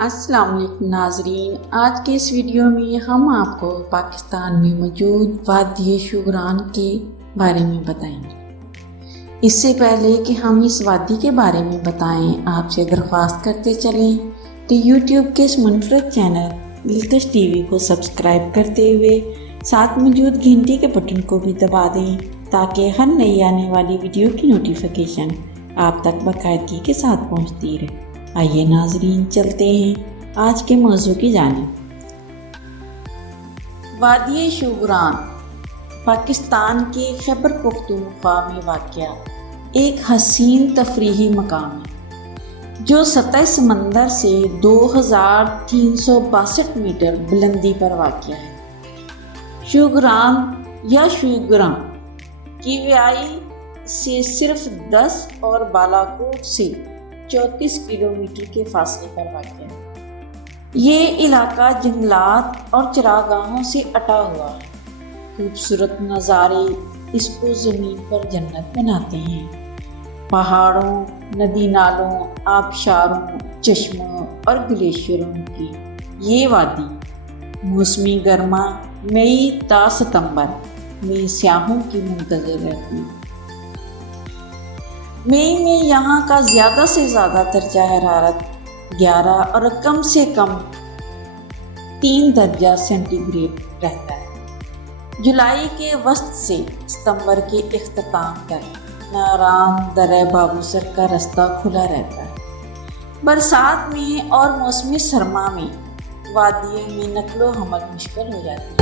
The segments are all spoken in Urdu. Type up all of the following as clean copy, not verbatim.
السلام علیکم ناظرین، آج کے اس ویڈیو میں ہم آپ کو پاکستان میں موجود وادی شوگران کے بارے میں بتائیں گے۔ اس سے پہلے کہ ہم اس وادی کے بارے میں بتائیں، آپ سے درخواست کرتے چلیں کہ یوٹیوب کے اس منفرد چینل دلکش ٹی وی کو سبسکرائب کرتے ہوئے ساتھ موجود گھنٹی کے بٹن کو بھی دبا دیں تاکہ ہر نئی آنے والی ویڈیو کی نوٹیفیکیشن آپ تک باقاعدگی کے ساتھ پہنچتی رہے۔ آئیے ناظرین چلتے ہیں آج کے موضوع کی جانب۔ وادی شوگران پاکستان کے خیبر پختونخوا میں واقع ایک حسین تفریحی مقام ہے جو سطح سمندر سے 2362 میٹر بلندی پر واقع ہے۔ شوگران یا شوگراں کی ویائی سے صرف 10 اور بالاکوٹ سے 34 کلومیٹر کے فاصلے پر واقع ہے۔ یہ علاقہ جنگلات اور چراگاہوں سے اٹا ہوا ہے۔ خوبصورت نظارے اس کو زمین پر جنت بناتے ہیں۔ پہاڑوں، ندی نالوں، آبشاروں، چشموں اور گلیشیروں کی یہ وادی موسمی گرما مئی تا ستمبر میں سیاحوں کی منتظر رہتی ہے۔ مئی میں یہاں کا زیادہ سے زیادہ درجہ حرارت 11 اور کم سے کم 3 درجہ سینٹی گریڈ رہتا ہے۔ جولائی کے وسط سے ستمبر کے اختتام تک ناران درہ بابوسر کا رستہ کھلا رہتا ہے۔ برسات میں اور موسم سرما میں وادی میں نقل و حمل مشکل ہو جاتی ہے۔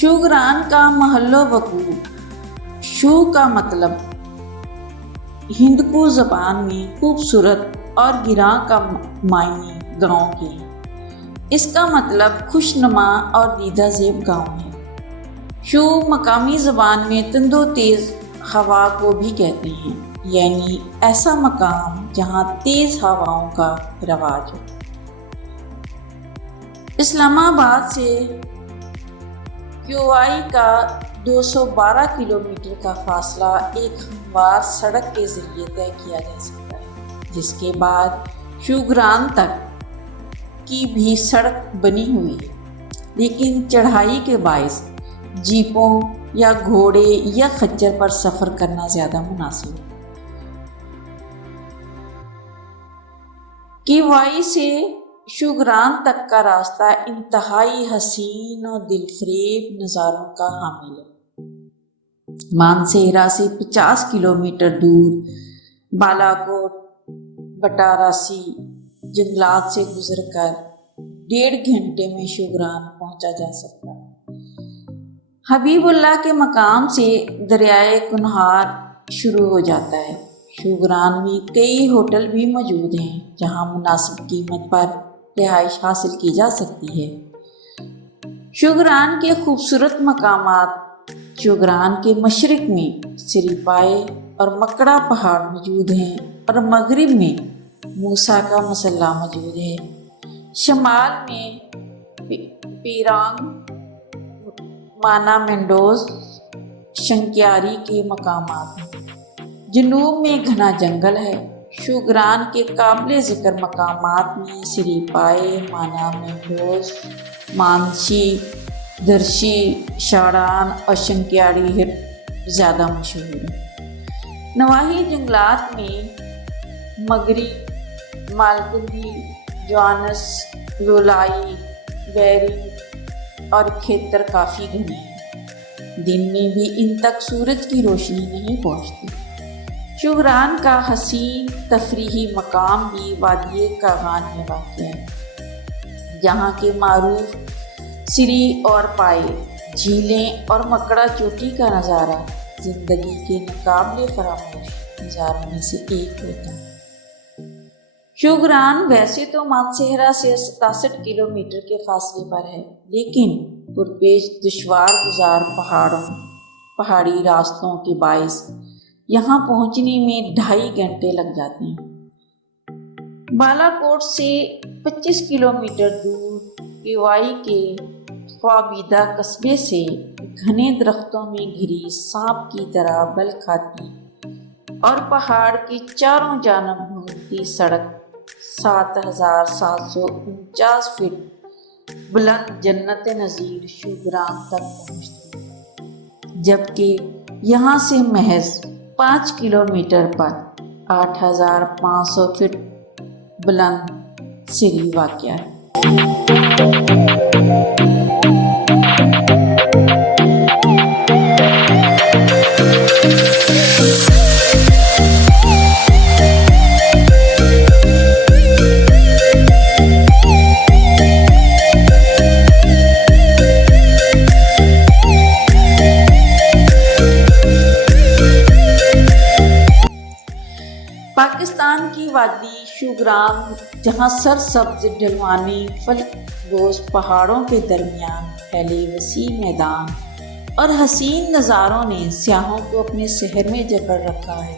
شوگران کا محل وقوع۔ شو کا مطلب ہندکو زبان میں خوبصورت اور گراں کا معنی گاؤں کے ہے۔ اس کا مطلب خوشنما اور دیدہ زیب گاؤں ہے۔ شو مقامی زبان میں تند و تیز ہوا کو بھی کہتے ہیں، یعنی ایسا مقام جہاں تیز ہواؤں کا رواج ہو۔ اسلام آباد سے کیووائی کا 212 کلومیٹر کا فاصلہ ایک ہموار سڑک کے ذریعے طے کیا جا سکتا ہے، جس کے بعد شوگران تک کی بھی سڑک بنی ہوئی ہے، لیکن چڑھائی کے باعث جیپوں یا گھوڑے یا خچر پر سفر کرنا زیادہ مناسب ہے۔ کیووائی سے شوگران تک کا راستہ انتہائی حسین اور دلفریب نظاروں کا حامل ہے۔ مانسہرہ سے 50 کلومیٹر دور بالاکوٹ بٹاراسی جنگلات سے گزر کر 1.5 گھنٹے میں شوگران پہنچا جا سکتا ہے۔ حبیب اللہ کے مقام سے دریائے کنہار شروع ہو جاتا ہے۔ شوگران میں کئی ہوٹل بھی موجود ہیں جہاں مناسب قیمت پر رہائش حاصل کی جا سکتی ہے۔ شوگران کے خوبصورت مقامات۔ شوگران کے مشرق میں سریپائے اور مکڑا پہاڑ موجود ہیں اور مغرب میں موسیٰ کا مسلح موجود ہے۔ شمال میں پیرانگ، مانا مینڈوز، شنکیاری کے مقامات ہیں۔ جنوب میں گھنا جنگل ہے۔ شوگران کے قابل ذکر مقامات میں سریپائے، مانا مینڈوز، مانشی، درشی، شاڑان اور شنکیاری ہٹ زیادہ مشہور ہیں۔ نواحی جنگلات میں مگری، مالکنڈی، جوانس، لولائی، بیری اور کھیتر کافی گھنے ہیں۔ دن میں بھی ان تک سورج کی روشنی نہیں پہنچتی۔ شوگران کا حسین تفریحی مقام بھی وادی کاغان میں واقع ہے، جہاں کے معروف سری اور پائے جھیلیں اور مکڑا چوٹی کا نظارہ زندگی کے ناقابل فراموش نظاروں میں سے ایک ہوتا ہے۔ شوگران ویسے تو مانسہرہ سے 67 کلومیٹر کے فاصلے پر ہے، لیکن پرپیش دشوار گزار پہاڑی راستوں کے باعث یہاں پہنچنے میں 2.5 گھنٹے لگ جاتے ہیں۔ بالا کوٹ سے 25 کلومیٹر دور کیوائی کے خوابیدہ قصبے سے گھنے درختوں میں گھری سانپ کی طرح بل کھاتی اور پہاڑ کی چاروں جانب گھومتی سڑک 7,749 فٹ بلند جنت نظیر شوگرام تک پہنچتی، جبکہ یہاں سے محض 5 کلومیٹر پر 8,500 فٹ بلند سری واقع ہے۔ پاکستان کی وادی شوگرام، جہاں سرسبز ڈھلوانیں فلک بوس پہاڑوں کے درمیان پھیلے وسیع میدان اور حسین نظاروں نے سیاحوں کو اپنے شہر میں جکڑ رکھا ہے۔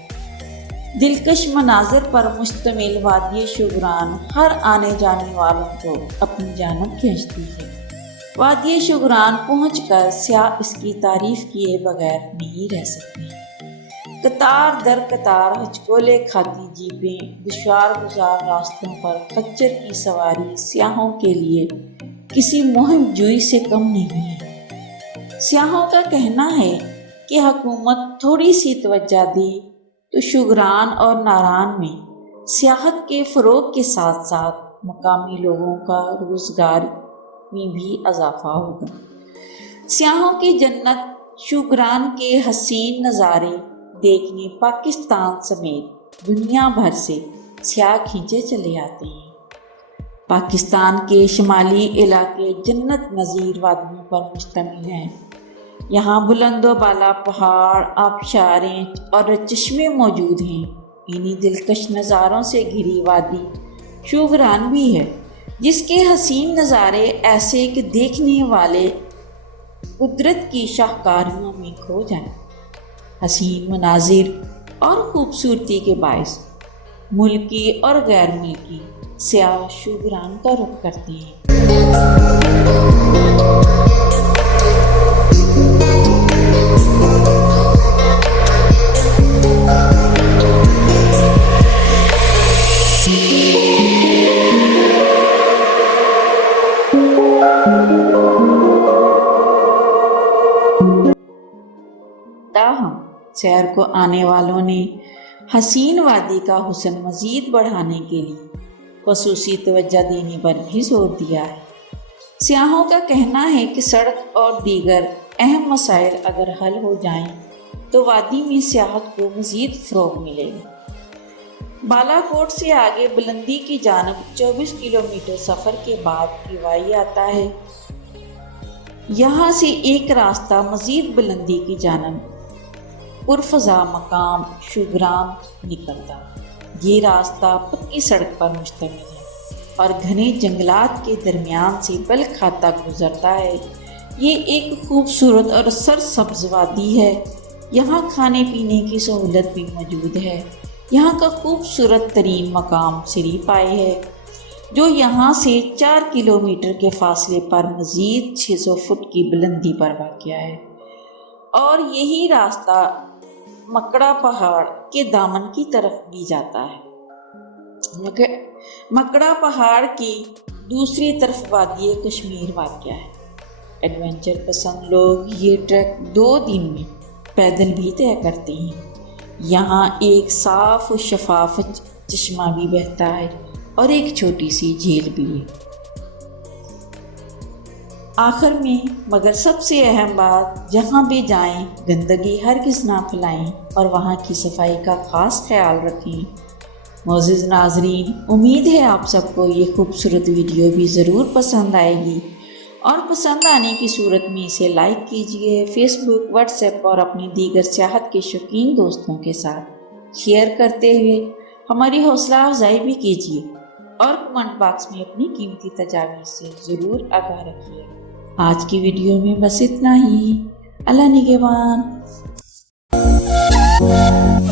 دلکش مناظر پر مشتمل وادی شوگرام ہر آنے جانے والوں کو اپنی جانب کھینچتی ہے۔ وادی شوگرام پہنچ کر سیاح اس کی تعریف کیے بغیر نہیں رہ سکتے۔ قطار در قطار ہچکولے کھاتی جیپیں، دشوار گزار راستوں پر خچر کی سواری سیاحوں کے لیے کسی مہم جوئی سے کم نہیں ہے۔ سیاحوں کا کہنا ہے کہ حکومت تھوڑی سی توجہ دے تو شوگرام اور ناران میں سیاحت کے فروغ کے ساتھ ساتھ مقامی لوگوں کا روزگار میں بھی اضافہ ہوگا۔ سیاحوں کی جنت شوگرام کے حسین نظارے دیکھنے پاکستان سمیت دنیا بھر سے سیاح کھینچے چلے آتے ہیں۔ پاکستان کے شمالی علاقے جنت نظیر وادیوں پر مشتمل ہیں۔ یہاں بلند و بالا پہاڑ، آبشاریں اور چشمے موجود ہیں۔ انہی دلکش نظاروں سے گھری وادی شوگرام بھی ہے، جس کے حسین نظارے ایسے کہ دیکھنے والے قدرت کی شاہکاریوں میں کھو جائیں۔ حسین مناظر اور خوبصورتی کے باعث ملکی اور غیر ملکی سیاح شوگرام کا رخ کرتے ہیں۔ تاہم سیر کو آنے والوں نے حسین وادی کا حسن مزید بڑھانے کے لیے خصوصی توجہ دینے پر بھی زور دیا ہے۔ سیاحوں کا کہنا ہے کہ سڑک اور دیگر اہم مسائل اگر حل ہو جائیں تو وادی میں سیاحت کو مزید فروغ ملے گا۔ بالا کوٹ سے آگے بلندی کی جانب 24 کلومیٹر سفر کے بعد کیوائی آتا ہے۔ یہاں سے ایک راستہ مزید بلندی کی جانب پرفضا مقام شوگرام نکلتا۔ یہ راستہ پکی سڑک پر مشتمل ہے اور گھنے جنگلات کے درمیان سے بل کھاتا گزرتا ہے۔ یہ ایک خوبصورت اور سرسبز وادی ہے۔ یہاں کھانے پینے کی سہولت بھی موجود ہے۔ یہاں کا خوبصورت ترین مقام سری پائے ہے، جو یہاں سے 4 کلومیٹر کے فاصلے پر مزید 600 فٹ کی بلندی پر واقع ہے، اور یہی راستہ مکڑا پہاڑ کے دامن کی طرف بھی جاتا ہے۔ مکڑا پہاڑ کی دوسری طرف وادی کشمیر واقع ہے۔ ایڈونچر پسند لوگ یہ ٹریک 2 دن میں پیدل بھی طے کرتے ہیں۔ یہاں ایک صاف و شفاف چشمہ بھی بہتا ہے اور ایک چھوٹی سی جھیل بھی ہے۔ آخر میں مگر سب سے اہم بات، جہاں بھی جائیں گندگی ہرگز نہ پھیلائیں اور وہاں کی صفائی کا خاص خیال رکھیں۔ معزز ناظرین، امید ہے آپ سب کو یہ خوبصورت ویڈیو بھی ضرور پسند آئے گی، اور پسند آنے کی صورت میں اسے لائک کیجیے، فیس بک، واٹس ایپ اور اپنی دیگر سیاحت کے شوقین دوستوں کے ساتھ شیئر کرتے ہوئے ہماری حوصلہ افزائی بھی کیجیے، اور کمنٹ باکس میں اپنی قیمتی تجاویز سے ضرور آگاہ رکھیے۔ آج کی ویڈیو میں بس اتنا ہی۔ اللہ نگہبان۔ ہے۔